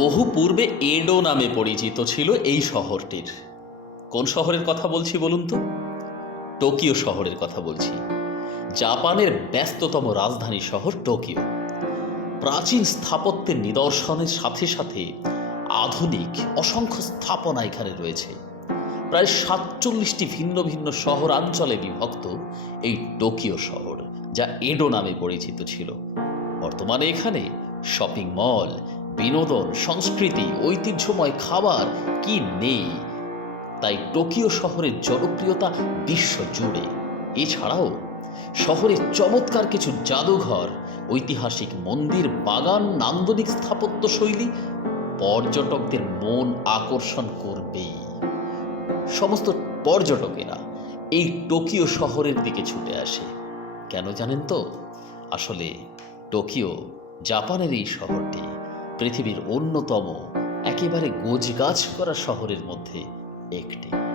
বহু পূর্বে এডো নামে পরিচিত ছিল এই শহরটির। কোন শহরের কথা বলছি বলুন তো? টোকিও শহরের কথা বলছি। জাপানের ব্যস্ততম রাজধানী শহর টোকিও। প্রাচীন স্থাপত্যের নিদর্শনের সাথে সাথে আধুনিক, অসংখ্য স্থাপনা এখানে রয়েছে। প্রায় সাতচল্লিশটি ভিন্ন ভিন্ন শহরাঞ্চলে বিভক্ত এই টোকিও শহর, যা এডো নামে পরিচিত ছিল। বর্তমানে এখানে শপিং মল বিনোদন, সংস্কৃতি, ঐতিহ্যময় খাবার কি নেই? তাই টোকিও শহরের জনপ্রিয়তা বিশ্ব জুড়ে এছাড়াও, শহরে চমৎকার কিছু জাদুঘর, ঐতিহাসিক মন্দির, বাগান, নান্দনিক স্থাপত্য শৈলী পর্যটকদের মন আকর্ষণ করবেই। সমস্ত পর্যটকেরা এই টোকিও শহরের দিকে ছুটে আসে। কেন জানেন তো? আসলে টোকিও জাপানের এই শহরটি। পৃথিবীর অন্যতম একেবারে গোজগাছ করা শহরের মধ্যে একটি।